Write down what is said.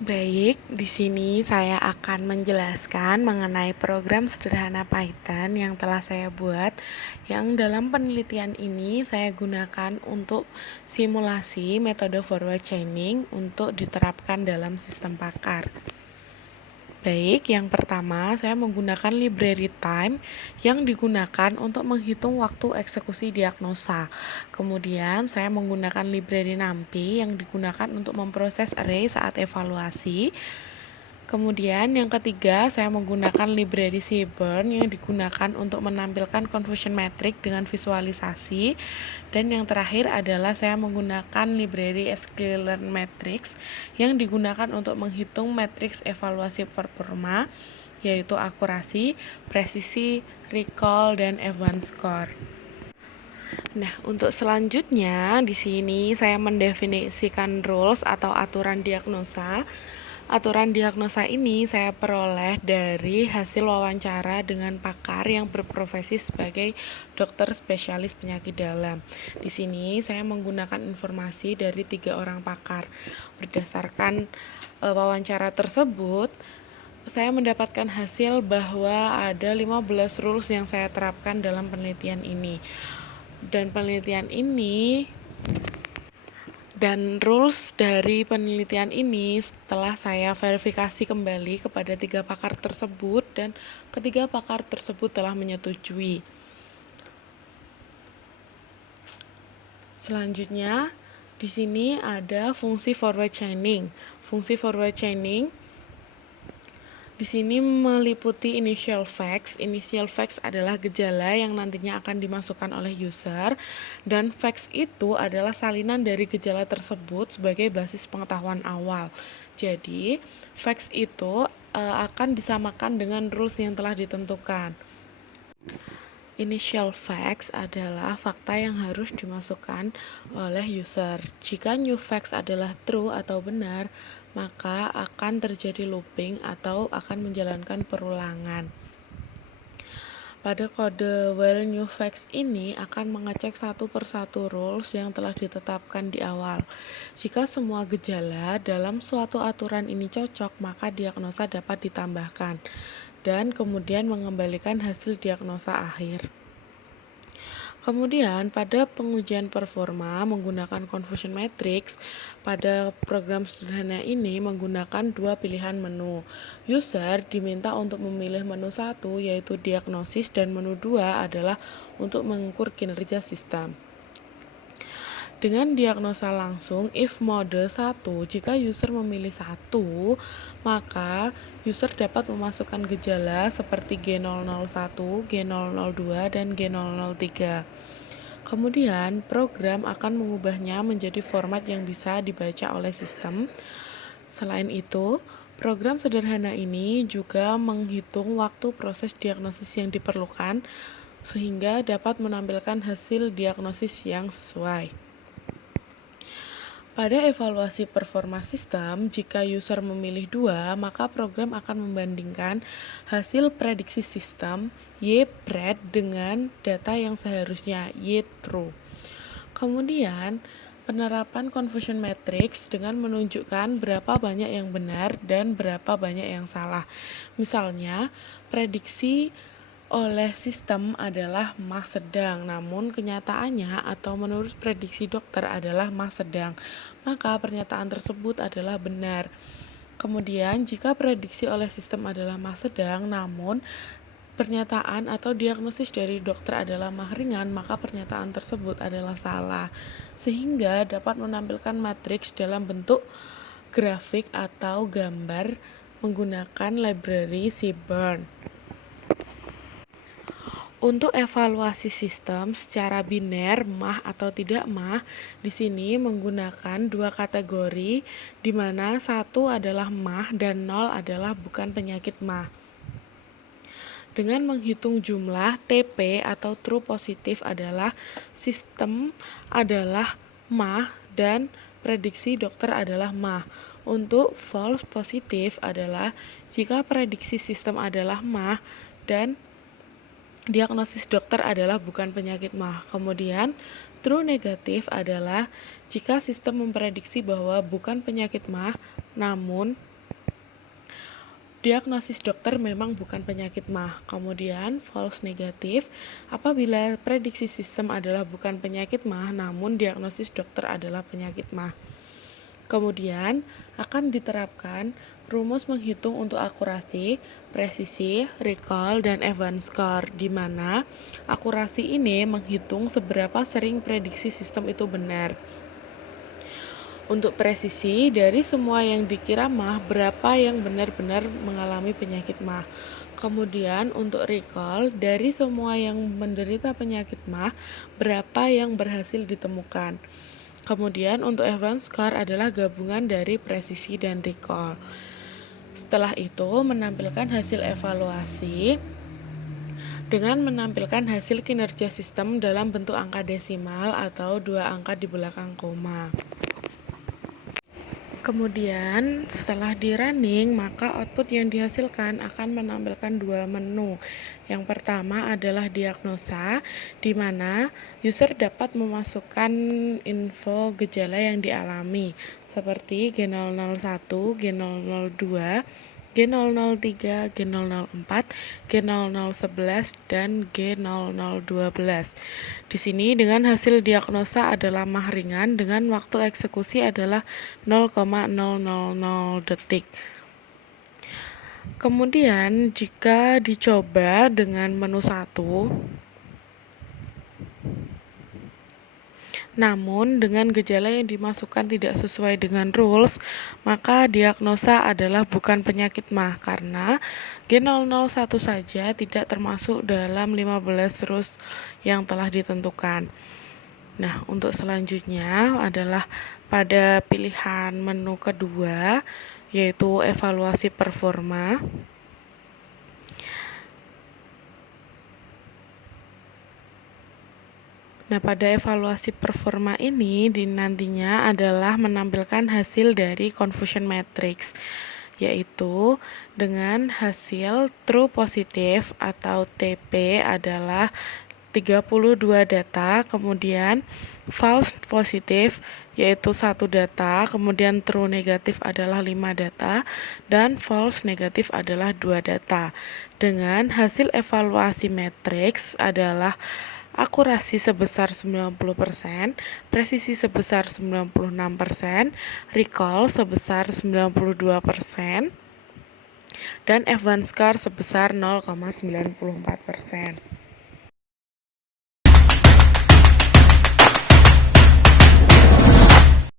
Baik, di sini saya akan menjelaskan mengenai program sederhana Python yang telah saya buat, yang dalam penelitian ini saya gunakan untuk simulasi metode forward chaining untuk diterapkan dalam sistem pakar. Baik, yang pertama saya menggunakan library time yang digunakan untuk menghitung waktu eksekusi diagnosa. Kemudian saya menggunakan library NumPy yang digunakan untuk memproses array saat evaluasi. Kemudian yang ketiga, saya menggunakan library Seaborn yang digunakan untuk menampilkan confusion metric dengan visualisasi. Dan yang terakhir adalah saya menggunakan library sklearn matrix yang digunakan untuk menghitung matriks evaluasi performa, yaitu akurasi, presisi, recall, dan F1 score. Nah, untuk selanjutnya di sini saya mendefinisikan rules atau aturan diagnosa. Aturan diagnosa ini saya peroleh dari hasil wawancara dengan pakar yang berprofesi sebagai dokter spesialis penyakit dalam. Di sini saya menggunakan informasi dari 3 orang pakar. Berdasarkan wawancara tersebut, saya mendapatkan hasil bahwa ada 15 rules yang saya terapkan dalam penelitian ini. Dan rules dari penelitian ini setelah saya verifikasi kembali kepada 3 pakar tersebut dan ketiga pakar tersebut telah menyetujui. Selanjutnya, di sini ada fungsi forward chaining. Fungsi forward chaining di sini meliputi initial facts. Initial facts adalah gejala yang nantinya akan dimasukkan oleh user, dan facts itu adalah salinan dari gejala tersebut sebagai basis pengetahuan awal. Jadi, facts itu akan disamakan dengan rules yang telah ditentukan. Initial facts adalah fakta yang harus dimasukkan oleh user. Jika new facts adalah true atau benar, maka akan terjadi looping atau akan menjalankan perulangan. Pada kode while new facts ini akan mengecek satu persatu rules yang telah ditetapkan di awal. Jika semua gejala dalam suatu aturan ini cocok, maka diagnosa dapat ditambahkan dan kemudian mengembalikan hasil diagnosa akhir. Kemudian pada pengujian performa menggunakan confusion matrix, pada program sederhana ini menggunakan 2 pilihan menu. User diminta untuk memilih menu 1 yaitu diagnosis, dan menu 2 adalah untuk mengukur kinerja sistem. Dengan diagnosa langsung, if mode 1, jika user memilih 1, maka user dapat memasukkan gejala seperti G001, G002, dan G003. Kemudian, program akan mengubahnya menjadi format yang bisa dibaca oleh sistem. Selain itu, program sederhana ini juga menghitung waktu proses diagnosis yang diperlukan, sehingga dapat menampilkan hasil diagnosis yang sesuai. Pada evaluasi performa sistem, jika user memilih 2, maka program akan membandingkan hasil prediksi sistem Y-pred dengan data yang seharusnya Y-true. Kemudian, penerapan confusion matrix dengan menunjukkan berapa banyak yang benar dan berapa banyak yang salah. Misalnya, prediksi oleh sistem adalah mah sedang, namun kenyataannya atau menurut prediksi dokter adalah mah sedang, maka pernyataan tersebut adalah benar. Kemudian, jika prediksi oleh sistem adalah mah sedang, namun pernyataan atau diagnosis dari dokter adalah mah ringan, maka pernyataan tersebut adalah salah, sehingga dapat menampilkan matriks dalam bentuk grafik atau gambar menggunakan library Seaborn. Untuk evaluasi sistem secara biner, mah atau tidak mah, di sini menggunakan 2 kategori, di mana 1 adalah mah dan 0 adalah bukan penyakit mah. Dengan menghitung jumlah TP atau true positif adalah sistem adalah mah dan prediksi dokter adalah mah. Untuk false positif adalah jika prediksi sistem adalah mah dan diagnosis dokter adalah bukan penyakit mah. Kemudian, true negatif adalah jika sistem memprediksi bahwa bukan penyakit mah, namun diagnosis dokter memang bukan penyakit MAH. Kemudian false negatif, apabila prediksi sistem adalah bukan penyakit MAH namun diagnosis dokter adalah penyakit MAH. Kemudian akan diterapkan rumus menghitung untuk akurasi, presisi, recall, dan event score, di mana akurasi ini menghitung seberapa sering prediksi sistem itu benar. Untuk presisi, dari semua yang dikira MAH, berapa yang benar-benar mengalami penyakit MAH. Kemudian untuk recall, dari semua yang menderita penyakit MAH, berapa yang berhasil ditemukan. Kemudian untuk event score adalah gabungan dari presisi dan recall. Setelah itu menampilkan hasil evaluasi dengan menampilkan hasil kinerja sistem dalam bentuk angka desimal atau 2 angka di belakang koma. Kemudian setelah di running, maka output yang dihasilkan akan menampilkan 2 menu. Yang pertama adalah diagnosa, di mana user dapat memasukkan info gejala yang dialami, seperti G001, G002, G003, G004, G0011, dan G0012. Di sini dengan hasil diagnosa adalah MAH ringan dengan waktu eksekusi adalah 0,000 detik. Kemudian jika dicoba dengan menu 1, namun dengan gejala yang dimasukkan tidak sesuai dengan rules, maka diagnosa adalah bukan penyakit MAH karena G001 saja tidak termasuk dalam 15 rules yang telah ditentukan. Nah, untuk selanjutnya adalah pada pilihan menu kedua, yaitu evaluasi performa. Nah, pada evaluasi performa ini nantinya adalah menampilkan hasil dari confusion matrix, yaitu dengan hasil true positif atau TP adalah 32 data, kemudian false positif yaitu 1 data, kemudian true negatif adalah 5 data, dan false negatif adalah 2 data. Dengan hasil evaluasi matriks adalah akurasi sebesar 90%, presisi sebesar 96%, recall sebesar 92%, dan event score sebesar 0,94%.